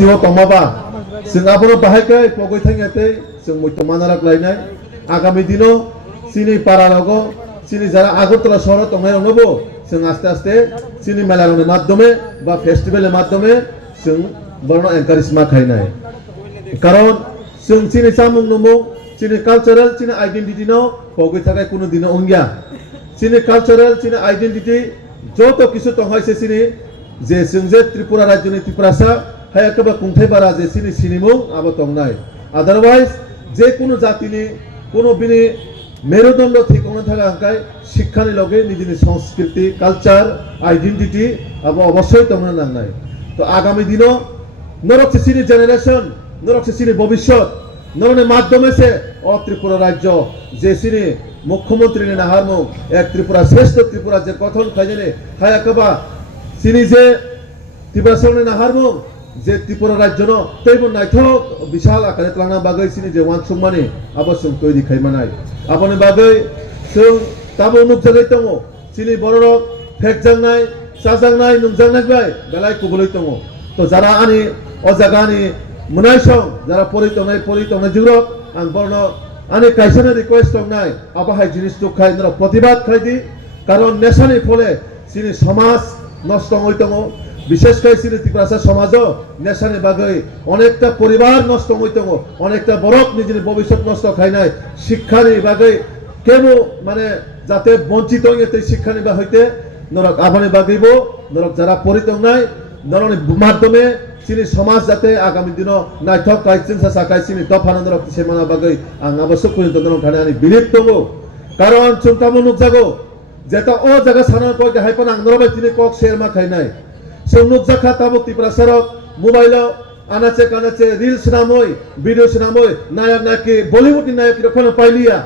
distio tomaba sing abono bahagai pogoi thangate sing moito manarak lainai agami dino sini paralogo sini jara Agartala শহর তংহাই রংবো जों আস্তে আস্তে চিনি মেলার মাধ্যমে বা ফেস্টিভ্যালের মাধ্যমে जों বর্ণ এনকারেজমা খাইনাই কারণ जों চিনি সামুং নমো চিনি কালচারাল চিনি আইডেন্টিটি নাও পগৈ থাকায় কোনো দিন অঙ্গিয়া চিনি কালচারাল চিনি আইডেন্টিটি যত কিছু তংহাইছে চিনি যে जों যে ত্রিপুরা রাজ্যনি ত্রিপুরাসা হায়াকবা কুংথাইবারা যে চিনি সিনিমুং আবো তংনাই আদারওয়াইজ যে কোনো জাতিনি কোনো বিনি মেরুদণ্ড ঠিকনা থাকা আঙ্কায় শিক্ষানি লগে নিজের সংস্কৃতি কালচার আইডেন্টিটি আবার অবশ্যই তোমরা নাঙ্গাই তো আগামী দিনও নরক সিনি জেনারেশন নরক সিনি ভবিষ্যৎ নরনের মাধ্যমে সে ত্রিপুরা রাজ্য যে সিনি মুখ্যমন্ত্রী নাহারমু এক ত্রিপুরা শ্রেষ্ঠ ত্রিপুরা যে কথন খাইজনে হায়াকবা সিনি যে ত্রিপুরা সঙ্গে নাহারমু যে ত্রিপুরা রাজ্য ন তৈব নাইথক বিশাল আকারে প্লানা বাগৈ সিনি যে ওয়ানসুমানি আবশ্যক তৈরি খাইমানাই আপনি বাগৈ जों তাবো নুক জাগাই দङ সিনি বড়রক ফেকজাংনাই সাজাংনাই নুমজাংনাই বাই বেলাই কুবলাই দङ তো যারা আনি অ জাগানি মুনাইসং যারা পরিতংনাই জুরক আং বর্ণ আনি কাইসানে রিকোয়েস্ট দংনাই আবাহাই জিনিস তো খাই নরা প্রতিবাদ খাইদি কারণ নেশানি ফলে সিনি সমাজ নষ্ট হই দङ বিশেষ করে সিনি ত্রিপুরা সমাজ নেশানি বাগৈ অনেকটা পরিবার নষ্ট হই দङ অনেকটা বড়ক নিজের ভবিষ্যৎ নষ্ট খাই নাই শিক্ষানি বাগৈ কেন মানে যাতে বঞ্চিত হইতে শিক্ষা নিবা হইতে নরক আবানি বাগিব নরক যারা পরিতং নাই নরনের মাধ্যমে চিনি সমাজ যাতে আগামী দিন নাইথক কাইছিন সাকাই চিনি দফানো নরক সেমানা বাগৈ আং আবশ্যক করি তন্দন খানে আনি বিলিপ দङ কারণ চুনতামু নুক জাগো যেটা ও জায়গা সানার কয় হাইপান আং নরবাই তিনি কক শেরমা খাই নাই সে নুক জাখা তাবো ত্রিপুরা সরক মোবাইল আনাচে কানাচে রিলস নামই ভিডিওস নামই নায়ক নায়কি বলিউড নায়ক রকম পাইলিয়া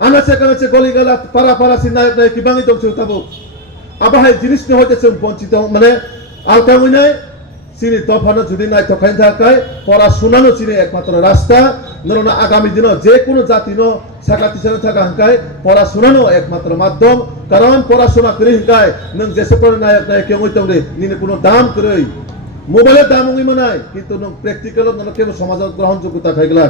আনাচে কানাচে গলি গলা পারা পারা সি নায়ক নায়কি বাঙি দংছো তাবো আবাহাই জিনিস নি হইতেছে বঞ্চিত মানে আলকামই নাই চিনি দফানো যদি নাই তখাইন থাকায় পড়াশোনানো চিনি একমাত্র রাস্তা নরনা আগামী দিন যে কোনো জাতি ন সাকাতিসানো থাকা হাঙ্কায় পড়াশোনানো একমাত্র মাধ্যম কারণ পড়াশোনা করে হিঙ্কায় নং যেসব নায়ক নায়কি হইতং রে নিনে কোনো দাম করে মোবাইলের দাম হই মানাই কিন্তু নং প্র্যাকটিক্যাল নন কেন সমাজের গ্রহণযোগ্যতা খাইগলা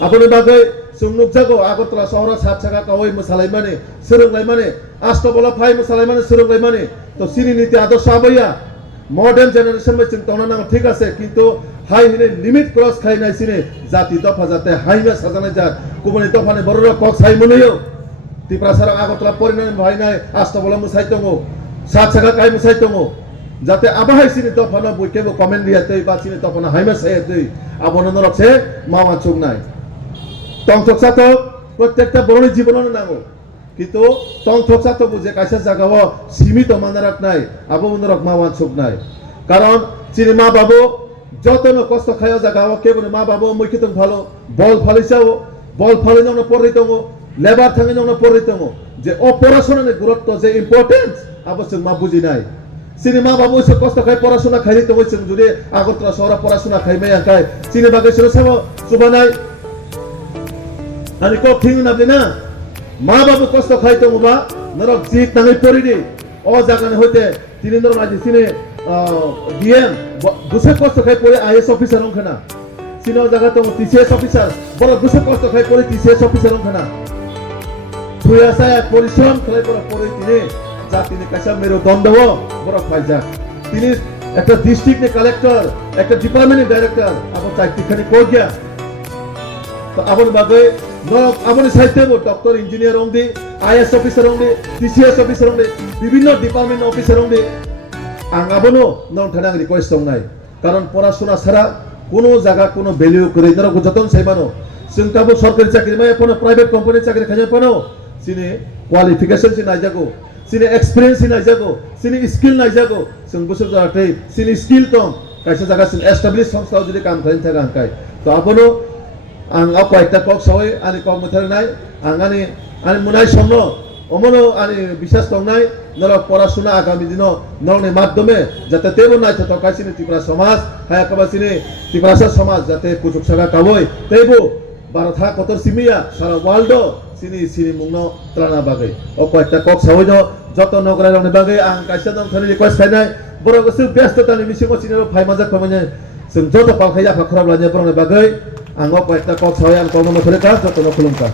আপনি বাগৈ जों नुकजागो আগরতলা শহর সাত ছাকা কাওই মশালাই মানে সোরংলাই মানে আস্তবলা ফাই মশালাই মানে সোরংলাই মানে তো সিনি নীতি আদর্শ আবইয়া মডার্ন জেনারেশন মে চিন্তা না ঠিক আছে কিন্তু হাই হিনে লিমিট ক্রস খাই নাই সিনে জাতি দফা যাতে হাইমে সাজানো যা কুমনি দফানে বড় কক সাই মনেও ত্রিপুরা সারা আগরতলা পরিণাম ভাই নাই আস্তবলা মশাই দङ সাত ছাকা কাই মশাই দङ যাতে আবাহাই সিনি দফানো বইকেবো কমেন্ট দিয়াতে বা সিনি দফানো হাইমে সাইতে আবনন রকছে মামা চুক নাই তংথকসাত প্রত্যেকটা বড় জীবনের নাঙ্গো কিন্তু তংথকসাত বুঝে কাইসা জায়গাও সীমিত মানারাক নাই আবো মনরক মাওয়ান সুখ নাই কারণ চিনি মা বাবু যতন কষ্ট খায় জায়গাও কেবল মা বাবু মুখিত ভালো বল ফালিসাও বল ফালি না পড়ি দङ লেবার থাঙ্গি না পড়ি দङ যে অপরাশনের গুরুত্ব যে ইম্পর্টেন্স আবশ্যক মা বুঝি নাই চিনি মা বাবু সে কষ্ট খায় পড়াশোনা খাইতে তো হইছে যদি আগরতলা শহরে পড়াশোনা খাইমে আকায় চিনি বাগে সে সামো সুবানাই ani ko thing na dina ma babu kosto khaito muba norok jit nangai poridi o jagane hoite tini nor maji sine dm duse kosto khai pore is officer onkhana sino jaga to tcs officer boro duse kosto khai pore tcs officer onkhana thuya saya পরিশ্রম khai pore tini জাতিনে কাছা মেরো দণ্ডও বড় ফাইজা তিনি একটা district collector একটা ডিপার্টমেন্টের director আপন চাকরিখানে কই গিয়া তো আপন বাগে নরক আপন সাহিত্য ডক্টর ইঞ্জিনিয়ার হংদি আইএস অফিসার হংদি টিসিএস অফিসার হংদি বিভিন্ন ডিপার্টমেন্ট অফিসার হংদি আং আপনো নন থানাং রিকোয়েস্ট নাই কারণ পড়াশোনা ছাড়া কোনো জায়গা কোনো ভ্যালু করে নরক যতন সাইবানো जों তাবো সরকারি চাকরি মানে কোনো প্রাইভেট কোম্পানি চাকরি খাজা পানো সিনে কোয়ালিফিকেশন সি নাই জাগো সিনে এক্সপেরিয়েন্স সি নাই জাগো সিনে স্কিল নাই জাগো जों বসে যাতে সিনে স্কিল তো কাইসা জায়গা সিন এস্টাবলিশ সংস্থা যদি কাম খাইন থাকা আংকাই তো আপনো আং কয়েকটা কক সবাই আনি কক মথার নাই আঙানি আনি মুনাই সম্ন অমনো আনি বিশ্বাস দং নাই নরক পড়াশোনা আগামী দিন নরনের মাধ্যমে যাতে তেবো নাই তো কাইসিনি ত্রিপুরা সমাজ হায়া কাবাসিনি ত্রিপুরা সমাজ যাতে কুচুক সাগা কাবই তেবো ভারত হা কতর সিমিয়া সারা ওয়ার্ল্ড সিনি সিনি মুংন ত্রানা বাগৈ ও কয়েকটা কক সবাই যত নগরাই রনে বাগৈ আং কাইসা দং থানি রিকোয়েস্ট খাইনাই বড় গসু ব্যস্ততানি মিসিং চিনি ফাই মাজা খামাই जों जत' पालखाय आफा खराब लानाय फोरोंनाय बागै आं कयेकटा कक सावै आं कलम फोरोंखा जतनो खुलुमखा